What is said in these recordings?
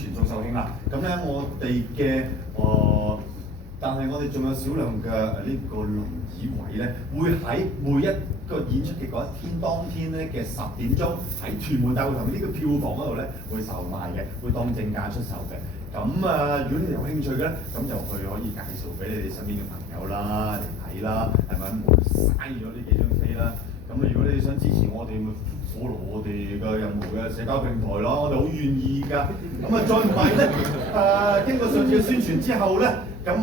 傳仲壽慶啦。咁咧我哋嘅但係我哋仲有少量嘅呢個輪椅位咧，會喺每一個演出嘅嗰一天當天咧嘅10點鐘喺屯門大會堂呢個票房嗰度咧會售賣嘅，會當正價出售嘅。咁如果你有興趣嘅咧，咁就可以介紹俾你哋身邊嘅朋友啦嚟睇啦，係咪？冇嘥咗呢幾張飛啦。咁如果你哋想支持我哋，咪 follow 我哋嘅任何嘅社交平台咯，我哋好願意㗎。咁再唔係咧，經過上次嘅宣傳之後咧，咁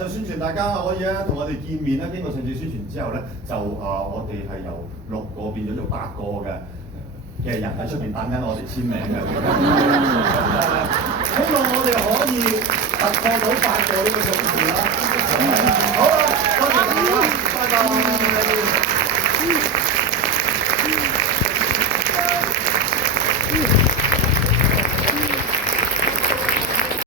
就宣傳大家可以同我哋見面啦。經過上次宣傳之後咧，就我哋係由6個變咗做8個嘅人喺出邊等緊我哋簽名嘅。希望我哋可以突破到8個呢個數字啦。好啦。